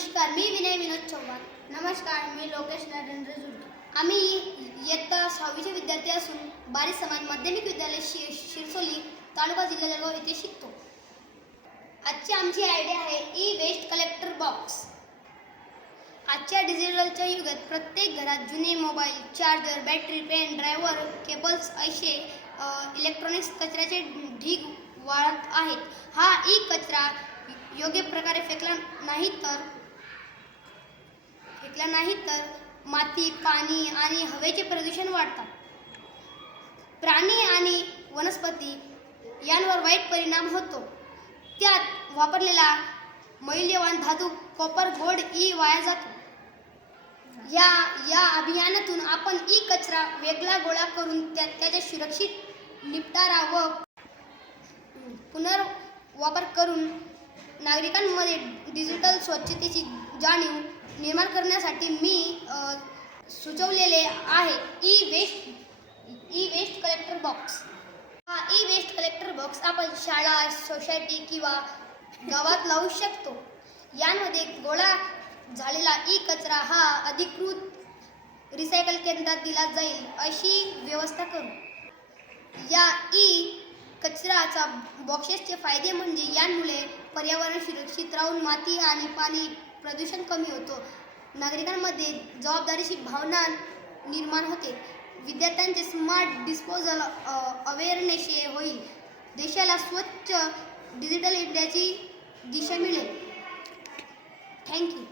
नमस्कार, मी विनय विनोद चव्हाण. नमस्कार, मी लोकेश नरेंद्र जुडके. आम्ही इयत्ता 6वीचे विद्यार्थी असून बारी समाज माध्यमिक विद्यालय शिरसोली तालुका जिल्हा जळगाव येथे शिकतो. आजची आमची आयडिया आहे ई वेस्ट कलेक्टर बॉक्स. आजच्या डिजिटलच्या युगात प्रत्येक घरात जुने mobile, charger, battery, pen driver, cables असे इलेक्ट्रॉनिक्स कचऱ्याचे ढीग वाढत आहेत. हा ई कचरा योग्य प्रकारे फेकला नाही तर माती, पाणी आणि हवेचे प्रदूषण वाढतात. प्राणी आणि वनस्पती यांवर वाईट परिणाम होतो. त्यात वापरलेला मौल्यवान धातू कॉपर गोल्ड ई वाया जातो. या अभियानातून आपण ई कचरा वेगळा गोळा करून त्याचा सुरक्षित निपटारा व पुनर्वापर करून नागरिकांमध्ये डिजिटल स्वच्छतेची जाणीव निर्माण करण्यासाठी मी सुचवलेले आहे ई वेस्ट कलेक्टर बॉक्स. हा ई वेस्ट कलेक्टर बॉक्स आपण शाळा, सोसायटी किंवा गावात लावू शकतो. यामध्ये गोळा झालेला ई कचरा हा अधिकृत रिसायकल केंद्रात दिला जाईल अशी व्यवस्था करू. या ई कचऱ्याचा बॉक्सेसचे फायदे म्हणजे यामुळे पर्यावरण सुरक्षित राहून माती आणि पाणी प्रदूषण कमी होतो. नागरिकांमध्ये जबाबदारीची भावना निर्माण होते. विद्यार्थ्यांचे स्मार्ट डिस्पोजल अवेअरनेस होईल. देशाला स्वच्छ डिजिटल इंडियाची दिशा मिळेल. थँक्यू.